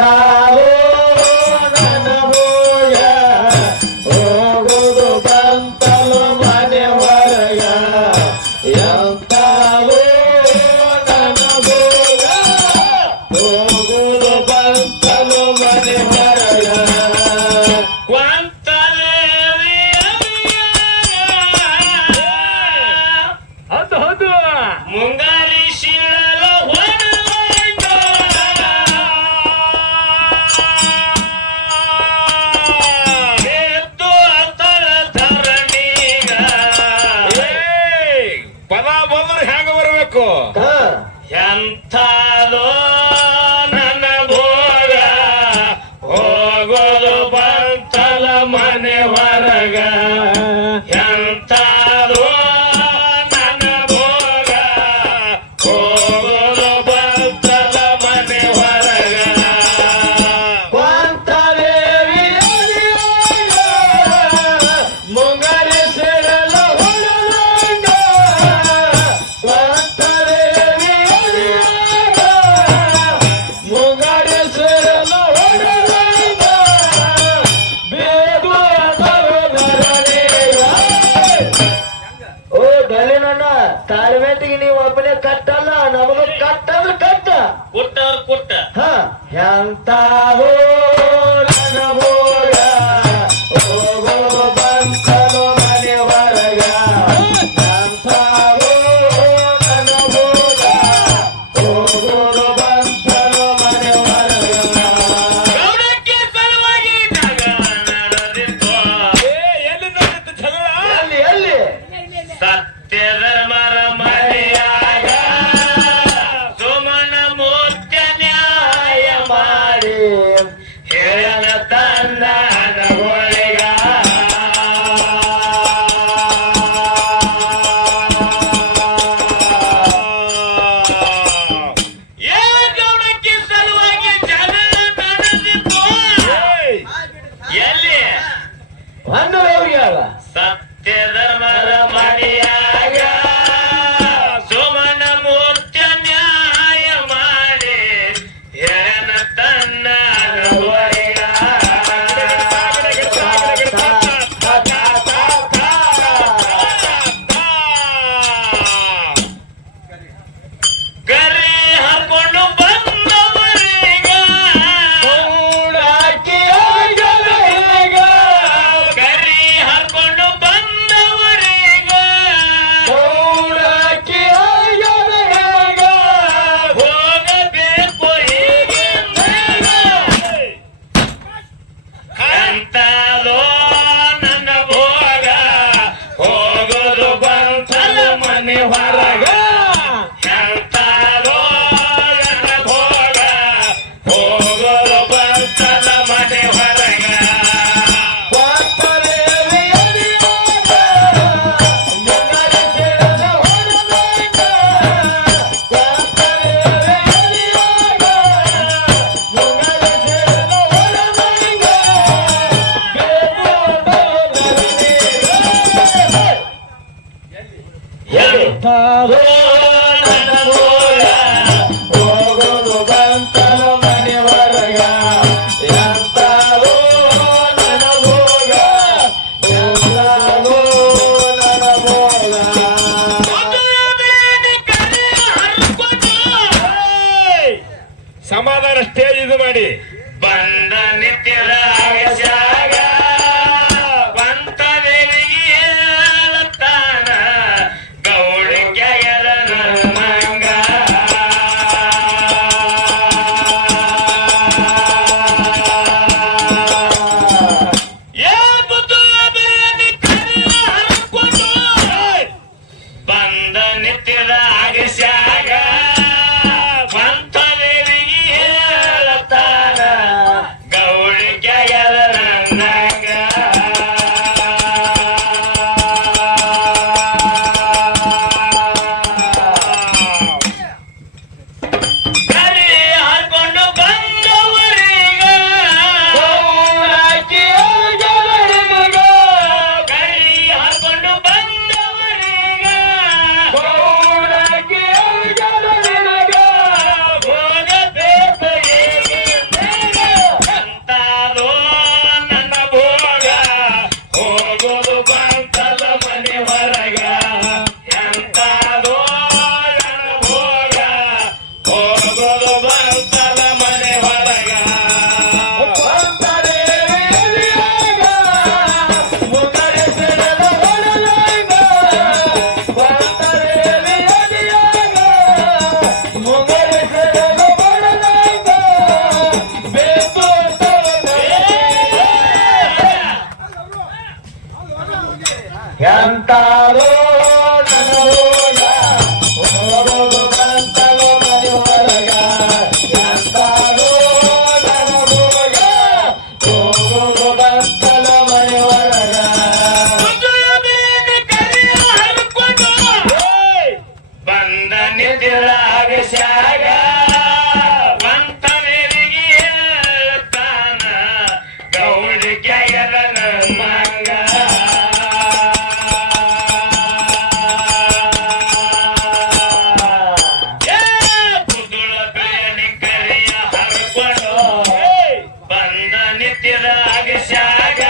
I love estado. ತಾಳ್ಮೆಟ್ಟಿಗೆ ನೀವು ಒಬ್ಬನೇ ಕಟ್ಟಲ್ಲ ನಮಗೂ ಕಟ್ಟ. ಅಂದ್ರೆ ಕಟ್ಟ. ಕೊಟ್ಟ ಅವ್ರು ಕೊಟ್ಟ ಹ ಎಂತ cantado. Father. ನಿತ್ಯದ ಅಗಸ್ಯಾಗ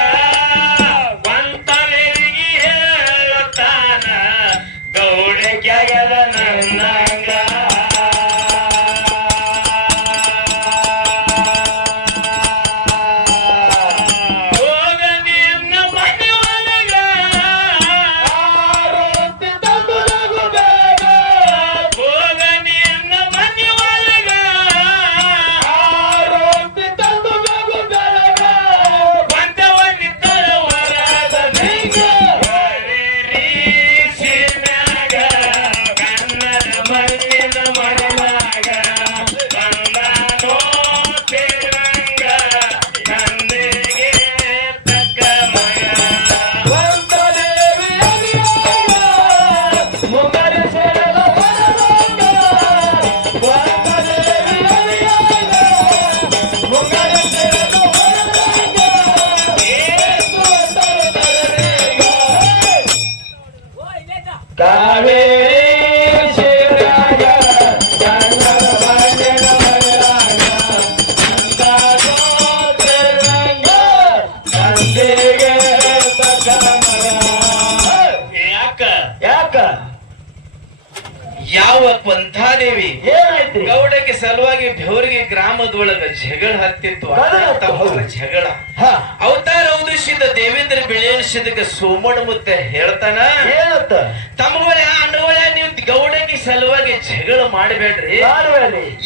ಯಾವ ಪಂಥಾದೇವಿ ಏನಾಯ್ತ್ರಿ? ಗೌಡಕ್ಕೆ ಸಲುವಾಗಿ ಬೆವರಿಗೆ ಗ್ರಾಮದೊಳಗ ಜಗಳ ಹತ್ತಿತ್ತು ಜಗಳ. ಹ. ಅವತಾರ ಉದ್ದೇಶಿದ ದೇವೇಂದ್ರ ಬಿಳಿಯನಿಸಿದಕ್ಕೆ ಸೋಮಣ್ಣ ಮುತ್ತ ಹೇಳ್ತಾನ? ಏನತ್ತ ತಮ್ಮಗಳ ಅಣ್ಣಗಳ ನೀವು ಗೌಡಕ್ಕೆ ಸಲುವಾಗಿ ಜಗಳ ಮಾಡಬೇಡ್ರಿ.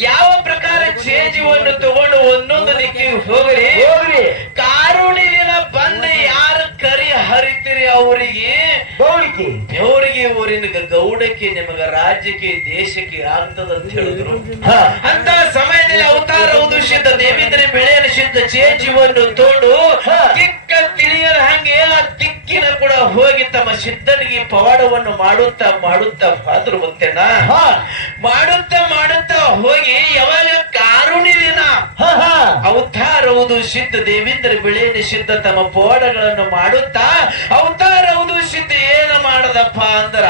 ಯಾವ ಪ್ರಕಾರ ಚೇಜಿವನ್ನು ತಗೊಂಡು ಒಂದೊಂದು ದಿಕ್ಕಿಗೆ ಹೋಗ್ರಿ. ಹೋಗ್ರಿ. ಕಾರುಣಿ ದಿನ ಬಂದು ಯಾರು ಕರಿ ಹರಿತೀರಿ ಅವರಿಗೆ? ದೇವರಿಗೆ ಊರಿನ ಗೌಡಕ್ಕೆ ನಿಮಗ ರಾಜ್ಯಕ್ಕೆ ದೇಶಕ್ಕೆ ಆಗ್ತದಂತ ಹೇಳಿದ್ರು. ಹ. ಅಂತ ಸಮಯದಲ್ಲಿ ಅವತಾರ ಉದ್ದೇಶಿತ ದೇವೇಂದ್ರ ಬೆಳೆಯನ್ನು ಸಿದ್ಧ ಚೇಜಿವನ್ನು ತೋಡು. ತಿಕ್ಕ ತಿಳಿಯರ ಹಂಗೆ ಆ ತಿಕ್ಕಿನ ಕೂಡ ಹೋಗಿ ತಮ್ಮ ಸಿದ್ಧನಿಗೆ ಪವಾಡವನ್ನು ಮಾಡುತ್ತಾ ಮಾಡುತ್ತಾ ಹೋದ್ರು ಗೊತ್ತೇನ ಮಾಡುತ್ತಾ ಮಾಡುತ್ತಾ ಹೋಗಿ ಯಾವಾಗ ಕಾರುಣಿವಿನ ಅವತಾರವುದು ಸಿದ್ಧ ದೇವೇಂದ್ರ ಬೆಳೆಯನ್ನು ಸಿದ್ಧ ತಮ್ಮ ಪವಾಡಗಳನ್ನು ಮಾಡುತ್ತಾ ಅವತಾರವುದು ಸಿದ್ಧ ಏನ ಮಾಡದಪ್ಪ ಅಂದ್ರ?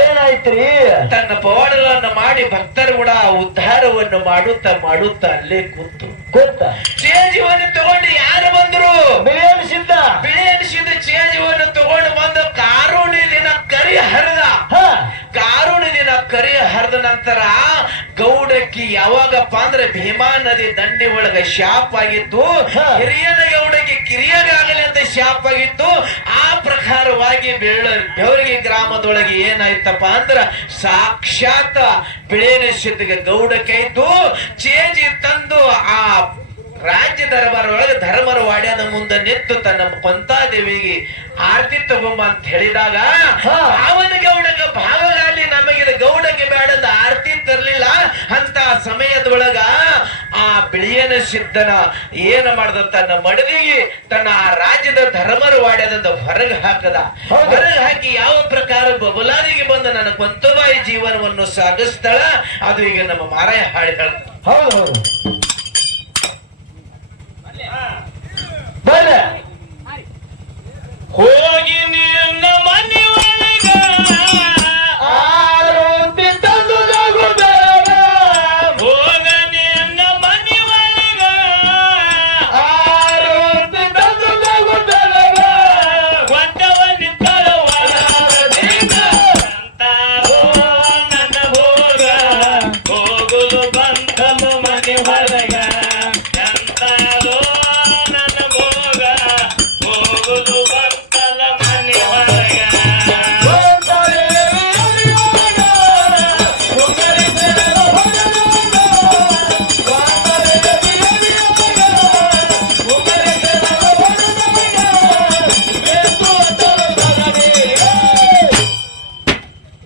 ಏನಾಯ್ತ್ರಿ? ತನ್ನ ಪವಾಡಗಳನ್ನು ಮಾಡಿ ಭಕ್ತರು ಕೂಡ ಉದ್ಧಾರವನ್ನು ಮಾಡುತ್ತಾ ಮಾಡುತ್ತಾ ಅಲ್ಲೇ ಕೂತು. ಗೊತ್ತ? ಚೇಜವನ್ನು ತಗೊಂಡು ಯಾರು ಬಂದ್ರು? ಬಿಳಿ ಅನಿಸಿದ್ದ ಬಿಳಿ ಅನಿಸಿದ್ದ ಚೇಜವನ್ನು ತಗೊಂಡು ಬಂದು ಕಾರುಣಿ ದಿನ ಕರಿ ಹರಿದ. ಹ. ಕಾರುಣಿ ದಿನ ಕರಿ ಹರಿದ ನಂತರ ಗೌಡಕ್ಕಿ ಯಾವಾಗಪ್ಪ ಅಂದ್ರೆ ಭೀಮಾ ನದಿ ದಂಡಿ ಒಳಗ ಶಾಪ್ ಆಗಿತ್ತು. ಹಿರಿಯನ ಗೌಡಕ್ಕೆ ಕಿರಿಯಗಾಗಲಿ ಅಂತ ಶಾಪ್ ಆಗಿತ್ತು. ಆ ಪ್ರಕಾರವಾಗಿ ಬೆಳ್ಳ ಬೆವರಿಗೆ ಗ್ರಾಮದೊಳಗೆ ಏನಾಯ್ತಪ್ಪ ಅಂದ್ರ ಸಾಕ್ಷಾತ್ ಬಿಳೇನ ಶಿತ್ತಿಗೆ ಗೌಡ ಚೇಜಿ ತಂದು ಆ ರಾಜ್ಯ ದರ್ಬಾರ ಒಳಗೆ ಧರ್ಮರ ವಾಡ್ಯದ ಮುಂದೆ ನಿಂತು ತನ್ನ ಕೊಂತಾದೇವಿಗೆ ಆರತಿ ತಗೊಂಬ ಅಂತ ಹೇಳಿದಾಗ. ಅವನ ಗೌಡಗ ಭಾವಗಾಲಿ ನಮಗಿದ ಗೌಡಗೆ ಬೇಡದ ಆರತಿ ತರಲಿಲ್ಲ ಅಂತ ಸಮಯದೊಳಗ ಆ ಬಿಳಿಯನ ಸಿದ್ಧನ ಏನ ಮಾಡ್ದ ತನ್ನ ಮಡದಿಗೆ ತನ್ನ ಆ ರಾಜ್ಯದ ಧರ್ಮರು ವಾಡದ ಹೊರಗೆ ಹಾಕದ. ಹೌದು. ಹೊರಗೆ ಹಾಕಿ ಯಾವ ಪ್ರಕಾರ ಬಬಲಾದಿಗೆ ಬಂದ ನನ್ನ ಕೊಂತಬಾಯಿ ಜೀವನವನ್ನು ಸಾಗಿಸ್ತಾಳ ಅದು ಈಗ ನಮ್ಮ ಮಾರಾಯ ಹಾಡಿ ಹೇಳ್ತಾಳ ಹೌದು ಹೌದು. ಹೋಗಿ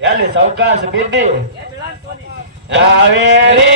યાલે સૌકાશ બિરદી આવે રે